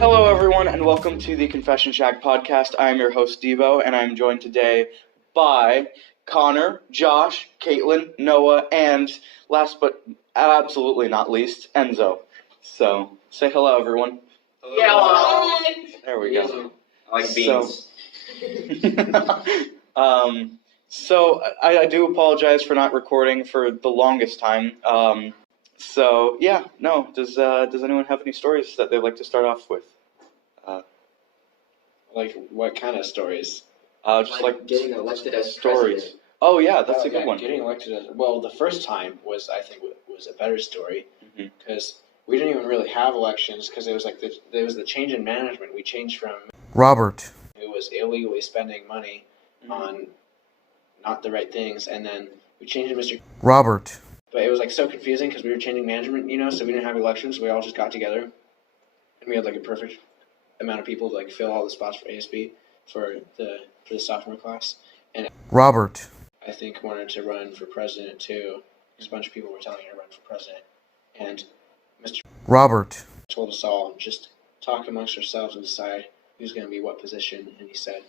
Hello, everyone, and welcome to the Confession Shack podcast. I am your host, Devo, and I'm joined today by Connor, Josh, Caitlin, Noah, and last but absolutely not least, Enzo. So, say hello, everyone. Hello. There we go. I like beans. So I do apologize for not recording for the longest time. Does anyone have any stories that they'd like to start off with? Like what kind of stories? Just like getting elected as stories. president. Oh yeah, that's a good one. Getting elected as the first time was a better story because we didn't even really have elections because it was like there was the change in management. We changed from Robert, who was illegally spending money on not the right things, and then we changed to Mr. Robert, But it was like so confusing because we were changing management, so we didn't have elections. We all just got together, and we had like a perfect amount of people to like fill all the spots for ASB for the sophomore class. And Robert, I think wanted to run for president too, because a bunch of people were telling her to run for president. And Mr. Robert, told us all just talk amongst ourselves and decide who's going to be what position. And he said,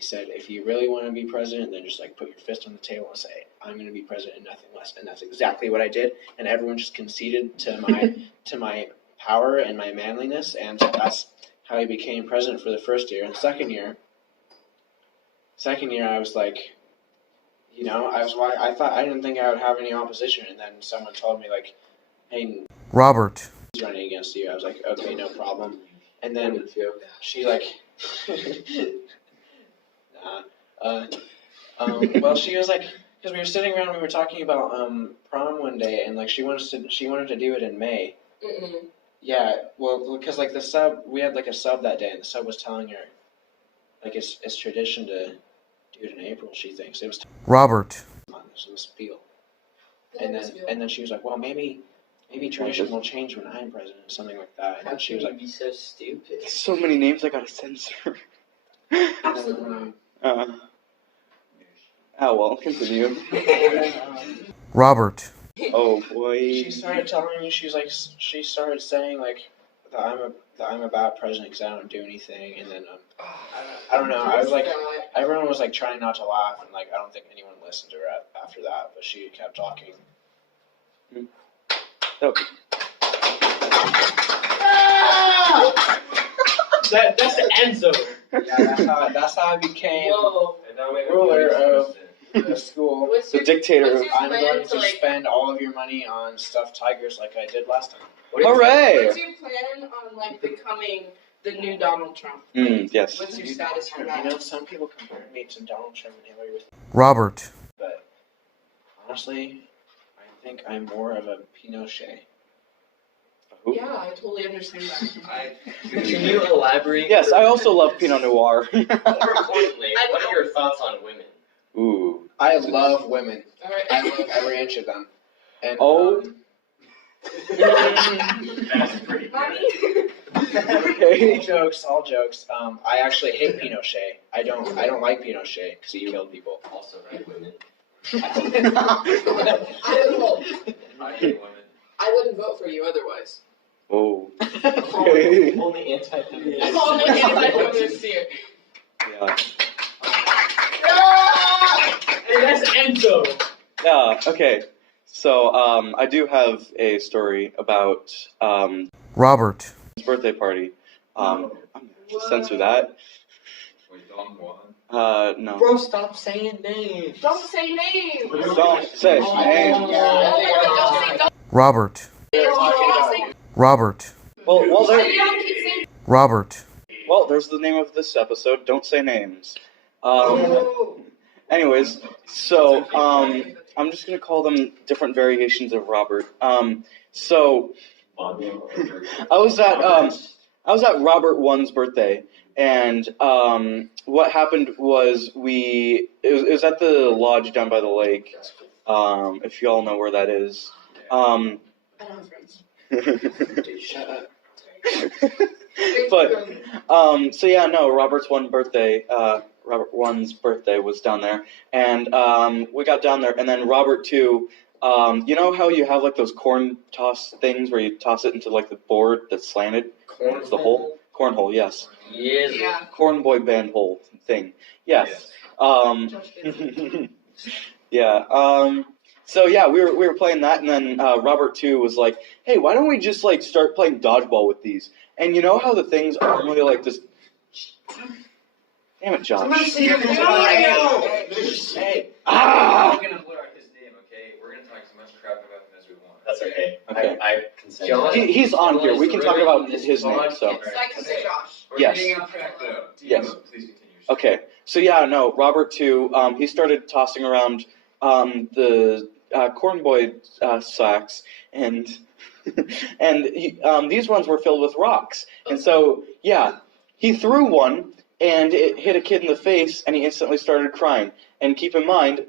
if you really want to be president, then just like put your fist on the table and say, I'm going to be president and nothing less. And that's exactly what I did. And everyone just conceded to my power and my manliness. And that's how he became president for the first year. And second year, I was like, I didn't think I would have any opposition. And then someone told me like, hey, Robert, he's running against you. I was like, okay, no problem. And then she like, she was like, because we were sitting around, we were talking about prom one day, and like she wanted to do it in May. Mm-mm. Yeah, well, because like we had like a sub that day, and the sub was telling her, like it's tradition to do it in April. She thinks it was Robert, some spiel, and then she was like, well, maybe tradition will change when I'm president, something like that. And How she can was you like, be so stupid? So many names I gotta censor. Absolutely. Continue. Robert, Oh boy. she started telling me, she started saying like that I'm a bad president because I don't do anything, and then I don't know. I was like, everyone was like trying not to laugh, and like I don't think anyone listened to her after that, but she kept talking. Oh. That's the Enzo. Yeah, that's how I became ruler of the school. The dictator. I'm going to spend all of your money on stuffed tigers like I did last time. Hooray! What's your plan on like becoming the new Donald Trump? Yes. What's your status for that? Some people compare me to Donald Trump and Hillary with, Robert, but honestly, I think I'm more of a Pinochet. Yeah, I totally understand that. Can you elaborate? Yes, I also love Pinot Noir. More importantly, what are your thoughts on women? Ooh. I love women. All right. I love every inch of them. And That's pretty good. Okay. all jokes. I actually hate Pinochet. I don't like Pinochet because he killed people. Also, right, women. I hate women. I wouldn't vote for you otherwise. Oh. Only anti-feminist. I'm only anti-feminist here. Yeah. And that's Enzo. Okay. So, I do have a story about, Robert, his birthday party. I'm gonna censor that. No. Bro, stop saying names. Don't say names. Don't say names. Oh my God, don't Robert, you cannot say. Robert, Well, there. You don't keep saying. Robert, Well, there's the name of this episode. Don't say names. Anyways, so I'm just gonna call them different variations of Robert. So I was at Robert One's birthday, and what happened was it was at the lodge down by the lake. If you all know where that is. I don't have friends. Dude, shut up. But Robert One's birthday was down there, and we got down there, and then Robert Two, you know how you have like those corn toss things where you toss it into like the board that's slanted, the hole, Cornhole, yes. Yes. Yeah. Corn boy band hole thing. Yes. Um, yeah. So yeah, we were playing that, and then Robert too was like, "Hey, why don't we just like start playing dodgeball with these?" And you know how the things are really like this. Damn it, Josh. Hey, Ah! We're gonna blur out his name, okay? We're gonna talk as much crap about him as we want. that's okay. Okay. I consent. John- He's on here. We can talk about his name. So I can say Josh. We're Yes. getting off track though. Yes. Please continue. okay. So yeah, no, Robert too. He started tossing around the corn boy sacks, and these ones were filled with rocks. And so yeah, he threw one, and it hit a kid in the face, and he instantly started crying. And keep in mind,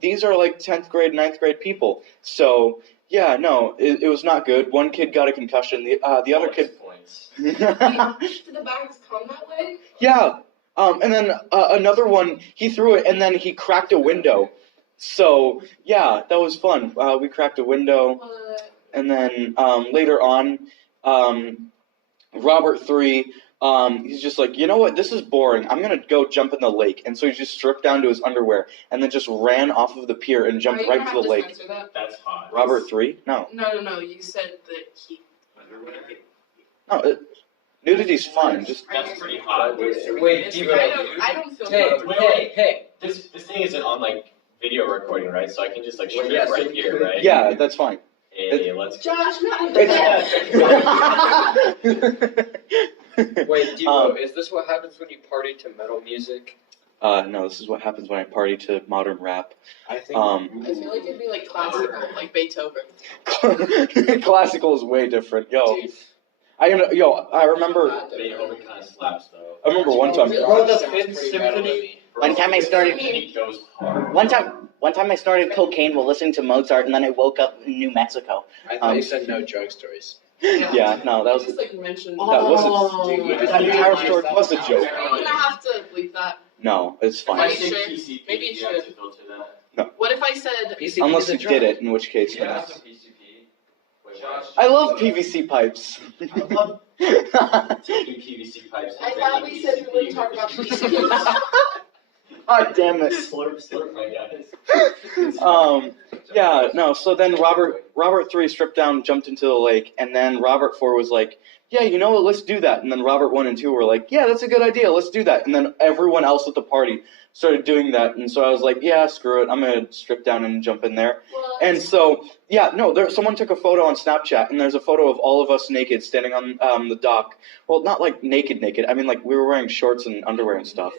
these are like 10th grade, 9th grade people. So yeah, no, it was not good. One kid got a concussion. The other kid. Points. Did the bags come that way? Yeah. And then another one, he threw it, and then he cracked a window. So yeah, that was fun. We cracked a window, What? and then later on, Robert 3. He's just like, you know what, this is boring. I'm going to go jump in the lake. And so he just stripped down to his underwear and then just ran off of the pier and jumped right into the lake. That's hot. Robert 3? No. No. You said that he. No, nudity's fine. Just That's pretty hot. Wait, I don't feel good. Hey. This thing isn't on like video recording, right? So I can just like strip yeah, so right you here, could- right? yeah, that's fine. Hey, let's. Josh, not Wait, Devo, is this what happens when you party to metal music? No, this is what happens when I party to modern rap. I think I feel like it'd be like classical, like Beethoven. Classical is way different. Yo, Dude. I remember Beethoven kind of slaps though. I remember one time. Or the Fifth Symphony. One time I started. He goes hard. One time I started cocaine while listening to Mozart, and then I woke up in New Mexico. I thought you said no drug stories. Yeah, no, that was Just like mentioned. that was that entire story was a joke. Are you gonna have to bleep that? No, it's If I fine. Maybe say it should. PCP, Maybe it you have should. to filter that. What if I said? Unless you did it, in which case. Yeah, then some PCP. Wait, Josh. I love PVC pipes. I love taking PVC pipes. I thought we said we wouldn't talk about PCP. God damn it. Slurp, my guys. Yeah, no, so then Robert 3 stripped down, jumped into the lake, and then Robert 4 was like, yeah, you know what, let's do that. And then Robert 1 and 2 were like, yeah, that's a good idea, let's do that. And then everyone else at the party started doing that, and so I was like, yeah, screw it, I'm going to strip down and jump in there. What? And so, yeah, no, someone took a photo on Snapchat, and there's a photo of all of us naked standing on the dock. Well, not like naked, I mean like we were wearing shorts and underwear and stuff.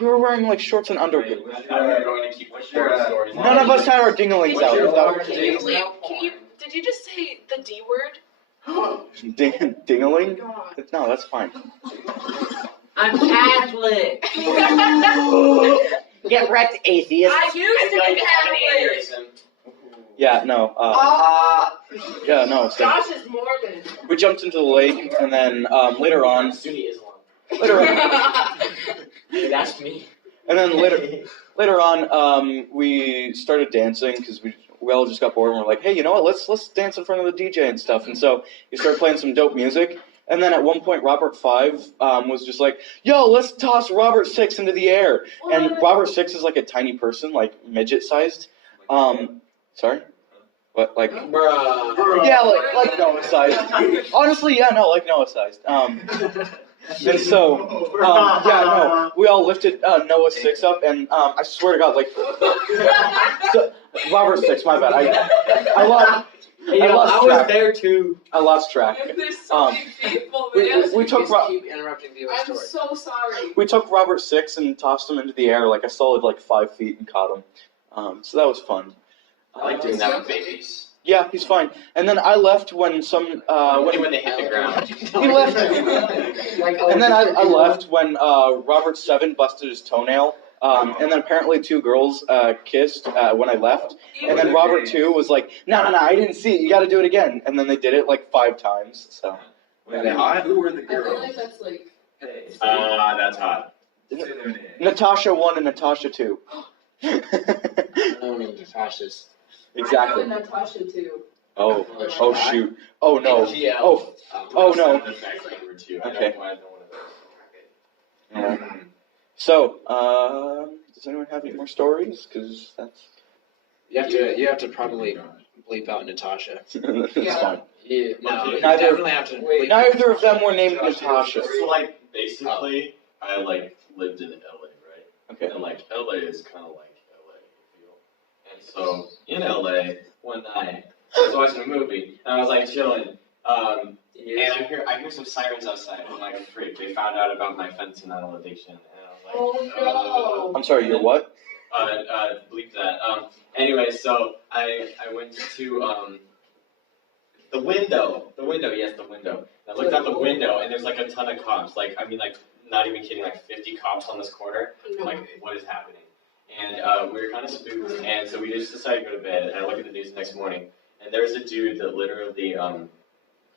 We were wearing like shorts and underwear. Wait, we're going to keep short stories. None of us had our dinglings What's your out. water Can you did you just say the D word? Dingling? Oh my God. No, that's fine. I'm Catholic. Get wrecked, atheist. I used to be Catholic. Yeah, no. Yeah, no. So Josh is Mormon. we jumped into the lake, and then later on, Sunni Islam. That's me. and then later on, we started dancing because we all just got bored, and we're like, hey, you know what? Let's dance in front of the DJ and stuff. And so we started playing some dope music. And then at one point, Robert 5 was just like, yo, let's toss Robert 6 into the air. And Robert 6 is like a tiny person, like midget-sized. Sorry? What, like? Bruh. Yeah, like Noah-sized. Honestly, yeah, no, like Noah-sized. And so, yeah, no, we all lifted Noah 6 up, and I swear to God, like, so, Robert 6, my bad. I lost. I lost track. there too. I lost track. There's so many people, man. We took Keep interrupting the I'm story. so sorry. we took Robert 6 and tossed him into the air like a solid like 5 feet and caught him. So that was fun. I like doing that with babies. Yeah, he's fine. And then I left when some Only when they hit the ground. he left. And then I left when Robert 7 busted his toenail. And then apparently 2 girls kissed when I left. And then Robert 2 was like, no, I didn't see it. You got to do it again. And then they did it like 5 times. So Were they hot? Who were the I feel girls? like that's like. That's hot. Say their name. Natasha 1 and Natasha 2. I don't know the fascist. Exactly. I know Natasha too. Oh, oh shoot. Oh no. NGL. Oh, oh no. Sound effect number 2. Okay. I don't want to. So, does anyone have any more stories? Because that's You have to probably bleep out Natasha. that's Yeah. fine. Yeah, no, you Neither- definitely have to. bleep Neither of them were named Natasha. So like basically, I like lived in LA, right? Okay. And like LA is kind of like LA, you feel. And so in LA, one night I was watching a movie and I was like chilling, and I hear some sirens outside. I'm like, freak! They found out about my fentanyl addiction, and I was like, Oh no. I'm sorry, you're what? bleep that. Anyway, so I went to the window. Yes, the window. I looked out the window, and there's like a ton of cops. Like, I mean, like, not even kidding, like 50 cops on this corner. No. Like, what is happening? And we were kind of spooked, and so we just decided to go to bed. And I look at the news the next morning, and there's a dude that literally,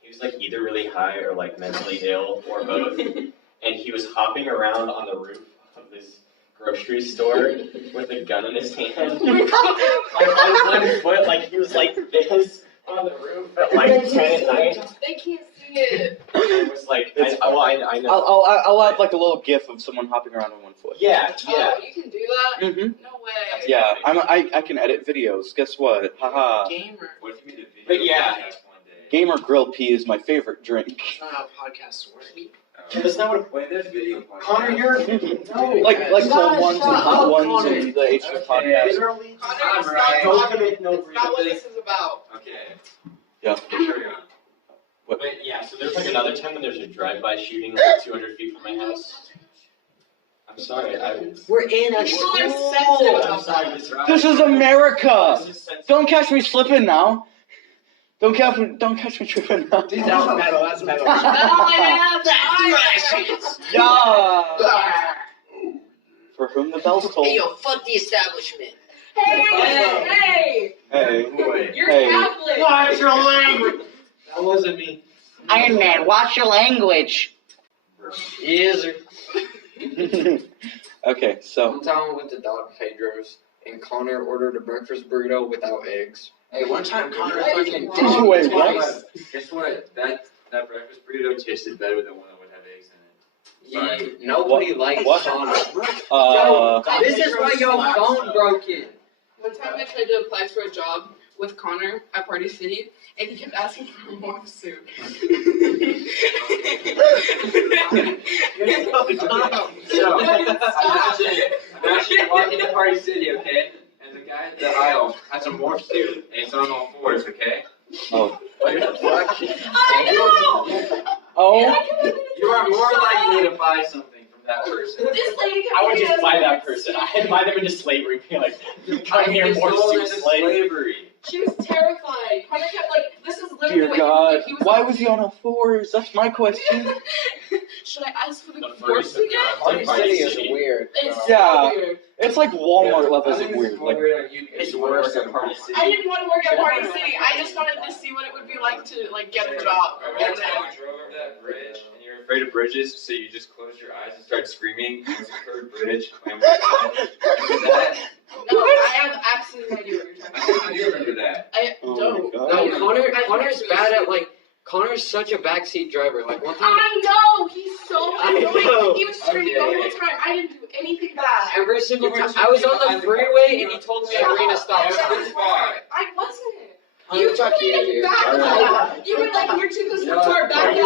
he was like either really high or like mentally ill or both, and he was hopping around on the roof of this grocery store with a gun in his hand. Like on one foot, like he was like this on the roof at like 10 at night. They can't see it. It was like, It's I know. I'll add like a little gif of someone hopping around on one foot. Yeah. Oh, you can do that? Mm-hmm. No way. Yeah, I can edit videos. Guess what? Haha. Gamer. What if you made a video But yeah. podcast one day? Gamer grilled pea is my favorite drink. That's not how podcasts work. That's not what. Wait, there's video podcasts. Connor, you're. like You cold gotta ones and shut hot up, ones Connor. and the H2 Okay. podcast. Literally. Connor, I'm it's right. not Don't talking. commit no It's not what breathing. this is about. Okay. Yeah. Carry on. But yeah, so there's like another time when there's a drive-by shooting like 200 feet from my house. I'm sorry, We're in a People are school. sensitive I'm about sorry, that. This is America. This is sensitive. Don't catch me slipping now. Don't catch me tripping now. Dude, that's metal. That's metal. Yeah. For whom the bell's toll. Hey, yo, fuck the establishment. Hey! Hey. You're Hey. Catholic! Watch your language. That wasn't me. Iron Man, watch your language. Yes. Okay, so One time with the dog Pedro's, and Connor ordered a breakfast burrito without eggs. Hey, one time Connor What is fucking wrong? Wait, twice. Guess what? That breakfast burrito tasted better than one that would have eggs in it. Nobody likes What? Connor. This This is why your phone broken. One time I tried to apply for a job with Connor at Party City, and he kept asking for a morph suit. So, imagine you walk into Party City, okay? And the guy at the aisle has a morph suit, and it's on all fours, okay? Oh. I know! Oh. You are more likely to buy something from that person. This lady kept I would giving just us buy that morph person. suit. I'd buy them into slavery. Be like, come here, It's more sold suit into slave. slavery. She was terrified. Connor kept like, this is literally Dear what God, he was why like, was he on all fours? That's my question. should I ask for the The morph first suit again? Party Party City is City. weird. It's Yeah. so weird. It's like Walmart levels I of think weird. it's Like, weird. It's You wanna worse work than at Party City. I didn't want to work at Party City. I just wanted to see what it would be like to like get a job. Remember that time you drove over that bridge and you're afraid of bridges, so you just closed your eyes and started screaming, "It's a curved bridge." And we remember that? No, I have absolutely no idea what you're talking I about. do remember that. I Oh my don't. God. No, I Connor's think bad it's- at like. Connor's such a backseat driver. Like one time, I know he's so I annoying. know. He was screaming the whole time. I didn't do anything bad. every single You were time, I was on behind the the car. freeway and he told me I ran a stop Shut sign. up. Why? I wasn't. Connor, You fuck told me you, to dude. back up. You were like, you're too close to the car. Back up. I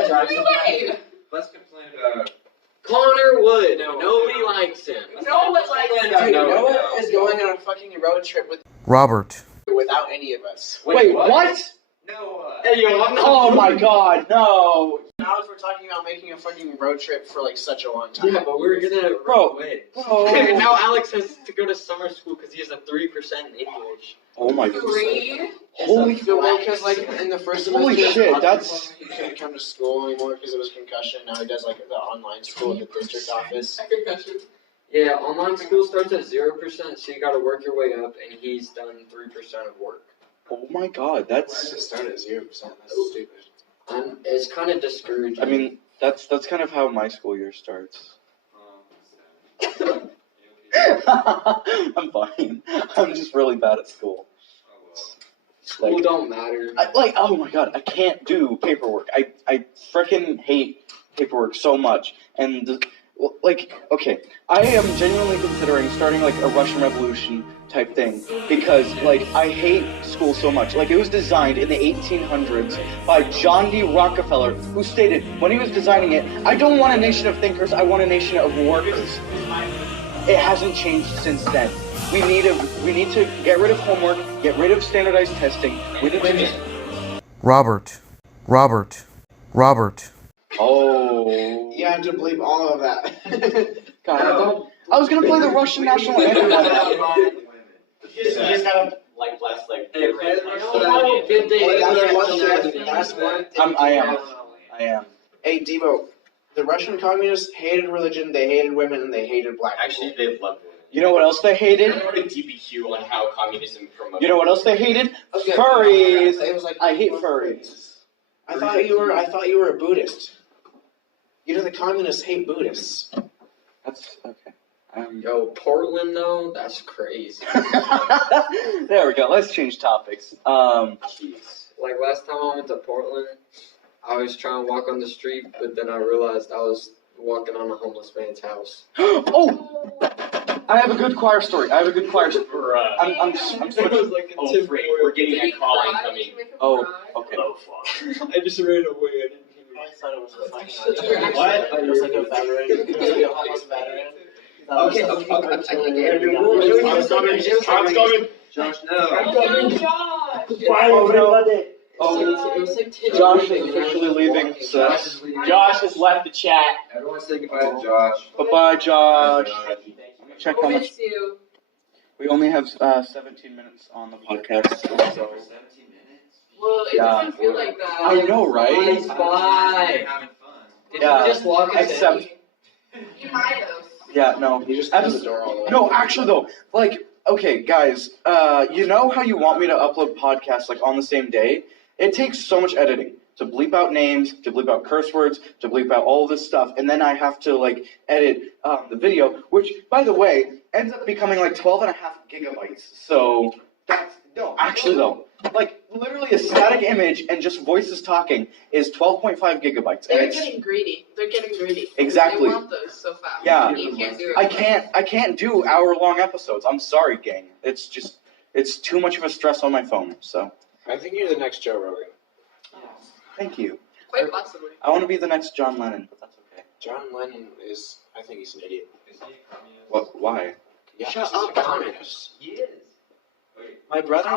was on the freeway. Let's complain about. Connor Wood. No. Nobody likes him. No one likes Complain him. about Dude, no one Noah else. is going on a fucking road trip Robert, without any of us. wait, what? No. Hey yo, I'm not. Oh my God, no. Now we're talking about making a fucking road trip for like such a long time. Yeah, but we're gonna Bro. run away. Bro. Now Alex has to go to summer school because he has a 3% English. Oh my God. Three. Holy Well, because like in the first Holy semester, shit, that's- he couldn't come to school anymore because it was concussion. Now he does like the online school at the district office. Concussion. Yeah, online school starts at 0%, so you gotta work your way up, and he's done 3% of work. Oh my God, Why that's. does it start at 0%? That's stupid. It's kind of discouraging. I mean, that's kind of how my school year starts. I'm fine. I'm just really bad at school. School don't matter. Oh my god, I can't do paperwork. I freaking hate paperwork so much. And okay, I am genuinely considering starting like a Russian Revolution type thing because I hate school so much. It was designed in the 1800s by John D. Rockefeller, who stated when he was designing it, "I don't want a nation of thinkers, I want a nation of workers." It hasn't changed since then. We need to get rid of homework, get rid of standardized testing. We need to Robert. Oh. You have to believe all of that. God, I was gonna play the Russian national anthem. You just gotta blast Hey, play the rest of that. Good day. I am. Hey, Devo, the Russian communists hated religion, they hated women, and they hated black people. Actually, they loved women. You know what else they hated? I wrote a DBQ on how communism promotes. You know what else they hated? Okay. Furries. It was like, I hate furries. I thought you were a Buddhist. You know the communists hate Buddhists. That's okay. Yo, Portland though, that's crazy. There we go. Let's change topics. Jeez. Like last time I went to Portland, I was trying to walk on the street, but then I realized I was walking on a homeless man's house. Oh, I have a good choir story. I'm It was like a Oh, freak. We're getting Did he a call cry? incoming. Did you make him Oh, cry? okay. Oh, fuck. I just ran away. I didn't hear you. I thought it was What? It was like a veteran. It was like a homeless veteran. Okay. I'm coming. Josh, no. Oh, It was like 10 Josh is officially leaving. So. Josh has left the chat. Everyone say goodbye to Josh. Bye-bye, Josh. Check how We'll much. miss you. We only have 17 minutes on the podcast. So. 17 minutes? Well, it Yeah. doesn't feel like that. I know, right? Bye. Having fun. Did Yeah. you just walk us Except- in? You might have. Yeah, no. You just closed the door all the way. No, actually though, okay, guys, you know how you want me to upload podcasts on the same day? It takes so much editing to bleep out names, to bleep out curse words, to bleep out all this stuff, and then I have to edit the video, which, by the way, ends up becoming 12.5 gigabytes. So actually though, literally a static image and just voices talking is 12.5 gigabytes. And They're it's, getting greedy. They're getting greedy. Exactly. They want those so fast. Yeah. You can't do it. I can't do hour-long episodes. I'm sorry, gang. It's too much of a stress on my phone. So I think you're the next Joe Rogan. thank you. Quite possibly. I want to be the next John Lennon, but that's okay. John Lennon I think he's an idiot. Is he a communist? What? Why? Yeah, Shut he's up, a communist. He is. Wait. My brother,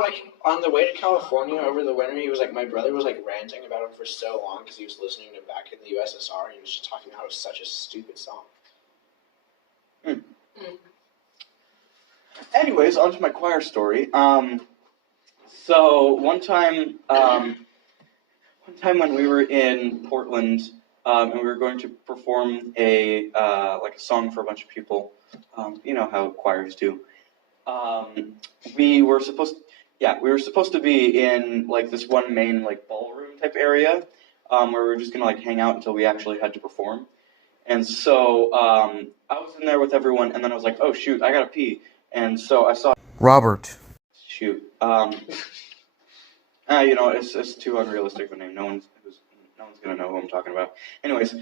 on the way to California over the winter, he was my brother was ranting about him for so long because he was listening to Back in the USSR and he was just talking about how it was such a stupid song. Anyways, on to my choir story. So one time when we were in Portland, and we were going to perform a song for a bunch of people, you know how choirs do. We were supposed to be in this one main ballroom type area, where we were just gonna hang out until we actually had to perform. And so I was in there with everyone, and then I was like, oh shoot, I gotta pee. And so I saw Robert. shoot. It's too unrealistic of a name. No one's gonna know who I'm talking about. Anyways.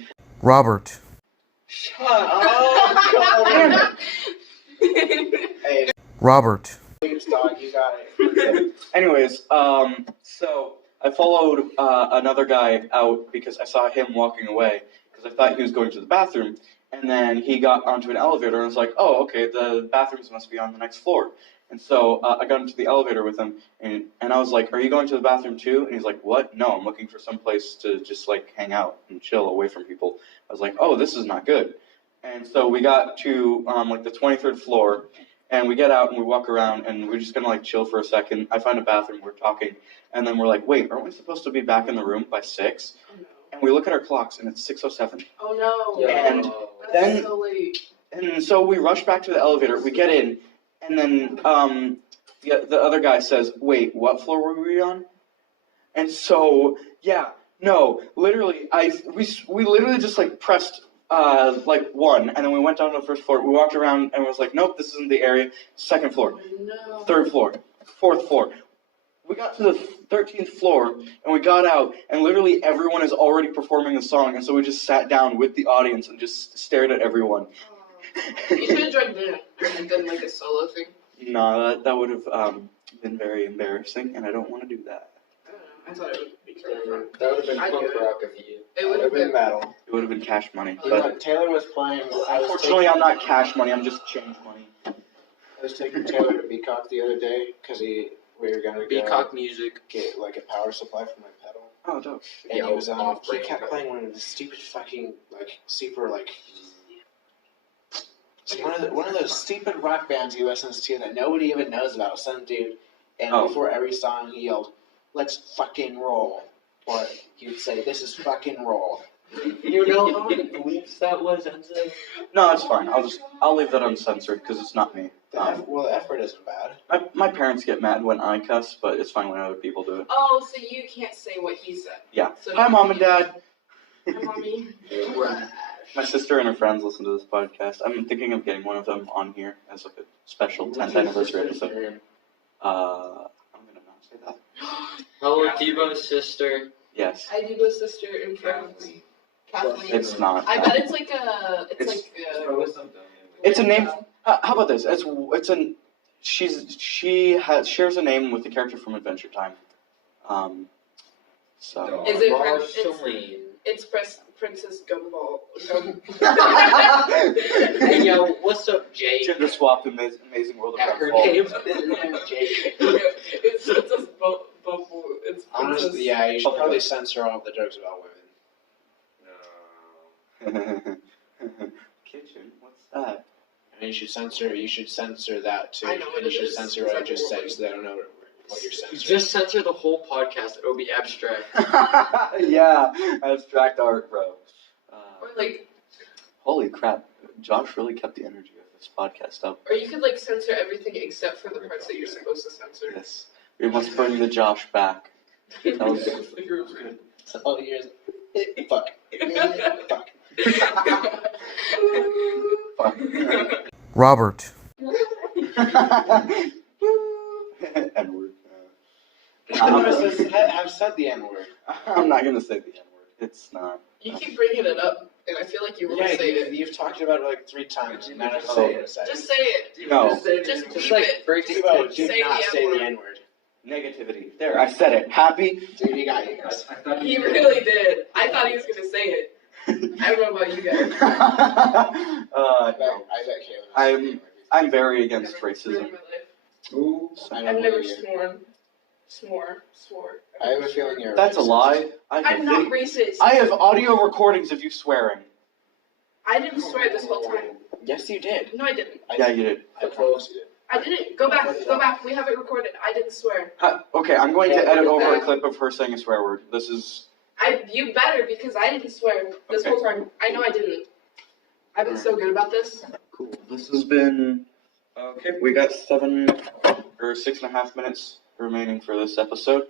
Robert. Shut up! Hey, Robert. please, dog, you got it. Anyways, so I followed another guy out because I saw him walking away because I thought he was going to the bathroom. And then he got onto an elevator and was like, oh, okay, the bathrooms must be on the next floor. And so I got into the elevator with him, and I was like, are you going to the bathroom too? And he's like, what? No, I'm looking for some place to just hang out and chill away from people. I was like, oh, this is not good. And so we got to the 23rd floor, and we get out and we walk around, and we're just gonna chill for a second. I find a bathroom, we're talking, and then we're like, wait, aren't we supposed to be back in the room by 6? Oh, no. And we look at our clocks, and it's 6:07. Oh no. And That's then- so late. And so we rush back to the elevator, we get in, and then the other guy says, wait, what floor were we on? And so, literally, we literally just pressed 1, and then we went down to the first floor, we walked around, and was like, nope, this isn't the area, 2nd floor, Oh, no. 3rd floor, 4th floor. We got to the 13th floor, and we got out, and literally everyone is already performing the song, and so we just sat down with the audience and just stared at everyone. You should have joined in and done like a solo thing. No, that would have been very embarrassing, and I don't want to do that. I thought it would be kind of fun. That would have been I'd punk do it. rock of you. It would have been. battle. It would have been cash money, You but know, Taylor was playing. unfortunately, I'm not cash money. I'm just change money. I was taking Taylor to Beacock the other day because we were gonna go Peacock music. get like a power supply for my pedal. Oh, dope. And Yeah, he was off-brand. he kept playing one of the stupid fucking like super like it's one of those stupid rock bands he listens to that nobody even knows about. Some dude, and Oh. before every song he yelled, "Let's fucking roll," or he would say, "This is fucking roll." You know how many bleeps that was, Enzo? No, it's fine. I'll leave that uncensored because it's not me. The effort isn't bad. My parents get mad when I cuss, but it's fine when other people do it. Oh, so you can't say what he said. Yeah. So Hi, Mom and Dad. Hi, Mommy. My sister and her friends listen to this podcast. I'm thinking of getting one of them on here as like a special 10th anniversary episode. I'm gonna not say that. Hello, Debo's sister. Yes. I do a sister in friends. Kathleen. It's not. I bet it's like a. It's a name. How about this? She shares a name with the character from Adventure Time. So. Is it Marceline. It's Princess Gumball. Hey yo, what's up, Jake? Gender swapped Amazing World of Yeah, her Gumball. name. Jake. It's Princess Bumble. It's Princess. Honestly, yeah, you should probably censor all the jokes about women. Kitchen. What's that? And you should censor that too. I know what And you it should is. censor what I just said so they don't know what you're censoring. Just censor the whole podcast. It'll be abstract. Yeah, abstract art, bro. Or like, Holy crap, Josh really kept the energy of this podcast up. or you could like censor everything except for the parts that you're supposed to censor. Yes, we must bring the Josh back. That was good. So all years. Fuck. Fuck. Fuck. Robert, N-word. Have said the N-word. I'm not gonna say the N-word. It's not. You keep bringing it up, and I feel like you will Yeah, say it. you've talked about it like 3 times. And now just say it. Just say it. No. Just Just keep like it. break Think about Say do the not say N-word. the N-word. Negativity. There, I said it. Happy? Dude, you got it. He really did. I thought he was gonna say it. I don't know about you guys. I bet No. Caleb. I'm very against Never sworn in racism. my life. I I've don't never believe you. swore. I have a feeling you're. That's a racist. lie. I I'm have, not racist. I have audio recordings of you swearing. I didn't swear this whole time. Yes, you did. No, I didn't. Yeah, you did. I promise you did. I didn't. Go back. We have it recorded. I didn't swear. Okay, I'm going to edit over a clip of her saying a swear word. This is. You better because I didn't swear this Okay. whole time. I know I didn't. I've been so good about this. Cool. This has been. Okay, we got 6.5 minutes remaining for this episode.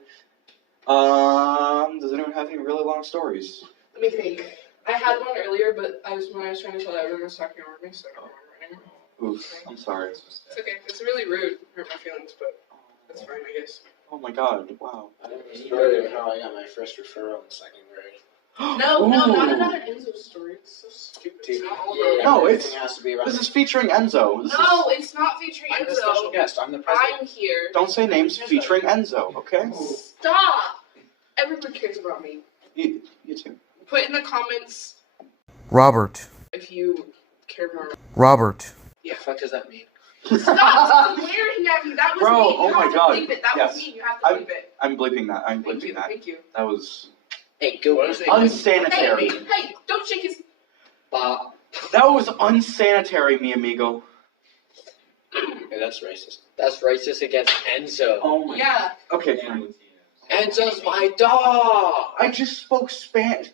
Does anyone have any really long stories? Let me think. I had one earlier, but when I was trying to tell everyone was talking over me, so I don't remember anymore. Oof, I'm sorry. It's okay. It's really rude. Hurt my feelings, but that's fine, I guess. Oh my god, wow. I don't remember how I got my first referral in 2nd grade. No, not Ooh. another Enzo story. It's so stupid. It's not all Yeah, about No, everything it's- has to be about. This is featuring Enzo. This No, it's not featuring I'm the special Enzo. guest. I'm the president. I'm here. Don't say names featuring Enzo, okay? Stop! Everyone cares about me. You too. Put in the comments Robert, if you care more. Robert, The fuck does that mean? Stop swearing at me. That was Bro, me. You oh have my to God. bleep it. That Yes. was me. You have to bleep it. I'm bleeping that. I'm Thank bleeping you. that. Thank you. That was Hey, go What is it? unsanitary. Hey, don't shake his. Bob. That was unsanitary, mi amigo. Yeah, that's racist. That's racist against Enzo. Oh my. Yeah. Okay, fine. Enzo's my dog. I just spoke Spanish.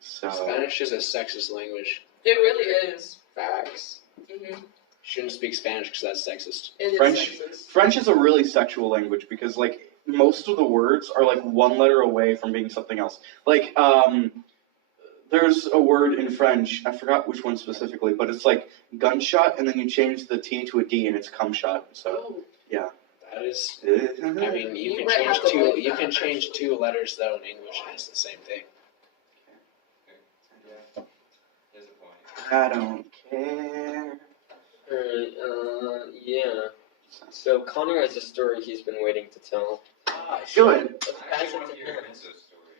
So. Spanish is a sexist language. It really is. Facts. Mm-hmm. Shouldn't speak Spanish because that's sexist. It is French- sexist. French is a really sexual language because, like, most of the words are, like, one letter away from being something else. Like, there's a word in French, I forgot which one specifically, but it's like gunshot, and then you change the T to a D, and it's cum shot. So, Oh. Yeah. That is. I I mean, you You can might change have to two. look You that can up. change two letters though in English, and it's the same thing. Here's a point. I don't care. Alright, yeah. So Connor has a story he's been waiting to tell. Good. Let's I pass actually it want to to hear him. Enzo's story.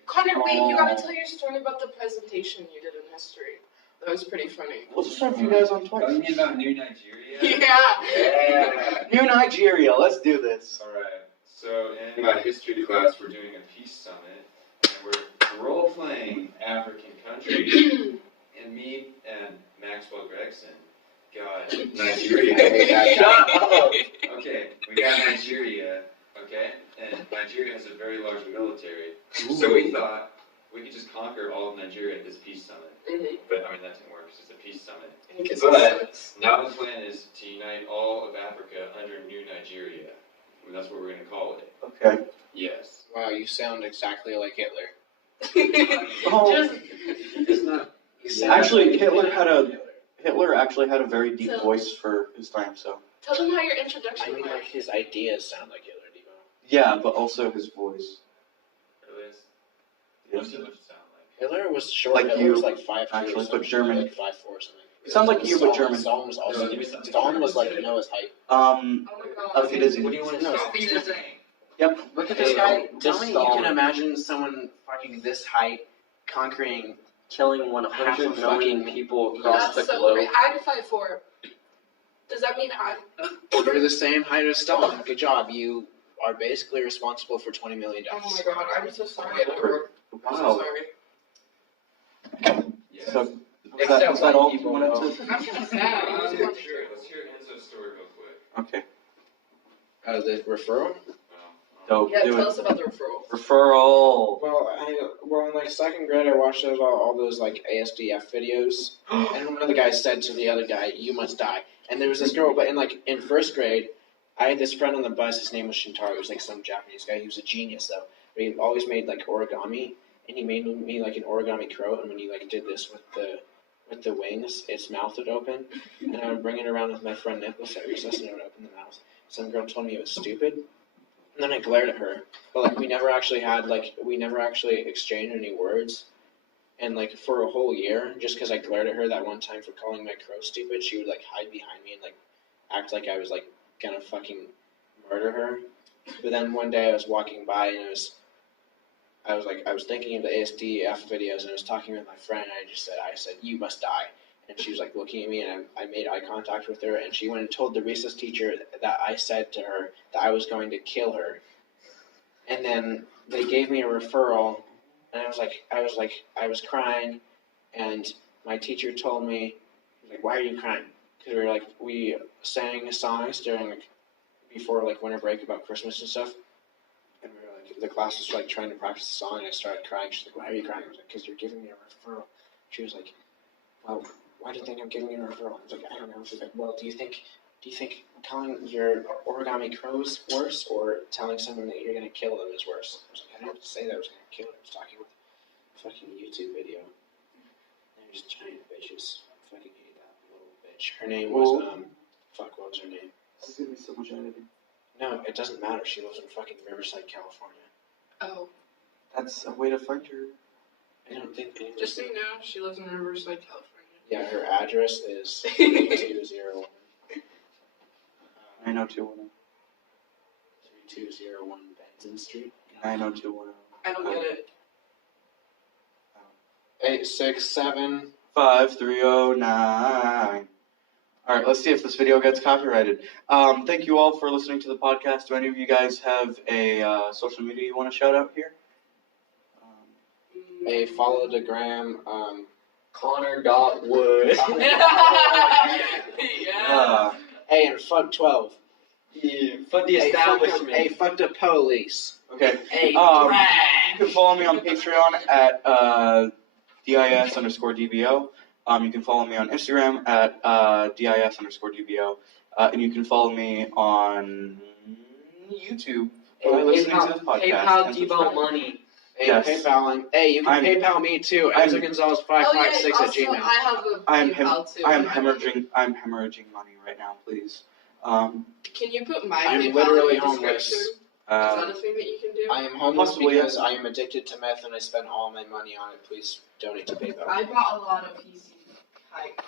Connor, wait, you gotta Aw. tell your story about the presentation you did in history. That was pretty funny. We'll just have you guys on Oh, twice. you mean about New Nigeria? Yeah. New Nigeria, let's do this. Alright, so in my history class, we're doing a peace summit, and we're role-playing African countries, and me and Maxwell Gregson got Nigeria. Shut up! Okay, we got Nigeria, okay? And Nigeria has a very large military, so we thought we could just conquer all of Nigeria at this peace summit. Mhm. But, I mean, that didn't work, because it's a peace summit. Because But- it's- Now the plan is to unite all of Africa under New Nigeria. And that's what we're going to call it. Okay. Yes. Wow, you sound exactly like Hitler. Oh. Just It's not. You sound Actually, like Hitler actually had a very deep So- voice for his time, so. tell them how your introduction I mean, went. like his ideas sound like Hitler, Debo. Yeah, but also his voice. Really? Yeah. Most of them sound like. Hitler was short. Like Hitler you, was like 5'2" actually, or something, but German. like 5'4" or something. It sounds like you, but German. Stalin was also. No, give me something Stalin was like German. Noah's height. Oh my god. Okay, Dizzy. What do you want to No, stop me Steve. saying? Yep. Look at Hey, this guy. just Tell me you can Stalin. imagine someone fucking this height conquering. Killing 100 million people across That's the so globe. great. I'm 5'4". Does that mean I'm? You're the same height as Stalin. Good job. You are basically responsible for 20 million Oh deaths. my god, I'm so sorry, Edward. I'm so Wow. sorry. Yes. So, was that all you wanted to? I'm kind of sad. I just want- Sure. Let's hear Enzo's story real quick. Okay. The referral? Dope. Yeah, Do tell it. us about the referral. Referral. Well, in like second grade, I watched all those like ASDF videos, and one of the guys said to the other guy, "You must die." And there was this girl, but in first grade, I had this friend on the bus. His name was Shintaro. He was like some Japanese guy. He was a genius though. But he always made like origami, and he made me like an origami crow. And when he like did this with the wings, its mouth would open, and I would bring it around with my friend Nicholas at recess, and it would open the mouth. Some girl told me it was stupid. And then I glared at her, but like we never actually exchanged any words, and like for a whole year, just because I glared at her that one time for calling my crow stupid, she would like hide behind me and like act like I was like gonna fucking murder her. But then one day I was walking by and I was thinking of the ASDF videos and I was talking with my friend and I said you must die. And she was like looking at me, and I made eye contact with her, and she went and told the recess teacher that I said to her that I was going to kill her. And then they gave me a referral, and I was crying, and my teacher told me, like, why are you crying? Because we sang songs before winter break about Christmas and stuff, and we were like, the class was like trying to practice the song, and I started crying. She's like, why are you crying? I was like, because you're giving me a referral. She was like, well, why do you think I'm giving you a referral? I was like, I don't know. She's like, well, do you think telling your origami crows worse, or telling someone that you're gonna kill them is worse? I was like, I didn't have to say that I was gonna kill her. I was talking with a fucking YouTube video. They're just giant bitches. I fucking hate that little bitch. Her name was what was her name? This is gonna be so much editing. No, it doesn't matter. She lives in fucking Riverside, California. Oh, That's a way to find her. I don't think anyone. just so you know, she lives in Riverside, California. Yeah, her address is 3201. 90210. 3201 Benson Street. 90210. I don't get it. 867. 5309. All right, let's see if this video gets copyrighted. Thank you all for listening to the podcast. Do any of you guys have a social media you want to shout out here? Hey, follow the gram. Connor.wood. Yeah. Hey, and fuck 12. Yeah, fuck the Hey, establishment. fuck the police. Okay. Hey, You can follow me on Patreon at DIS_DBO. You can follow me on Instagram at DIS_DBO. And you can follow me on YouTube by listening to this podcast. PayPal and Debo subscribe. money. Hey, Yes. PayPal him. Hey, you can PayPal me too. Enzo Gonzalez 556 also, at Gmail. I have a I'm PayPal too. I'm hemorrhaging money right now, please. Can you put my I'm PayPal literally in the homeless. description? Is that a thing that you can do? I am homeless Possibly, because I am addicted to meth and I spend all my money on it. Please donate to PayPal. I bought a lot of PC hype.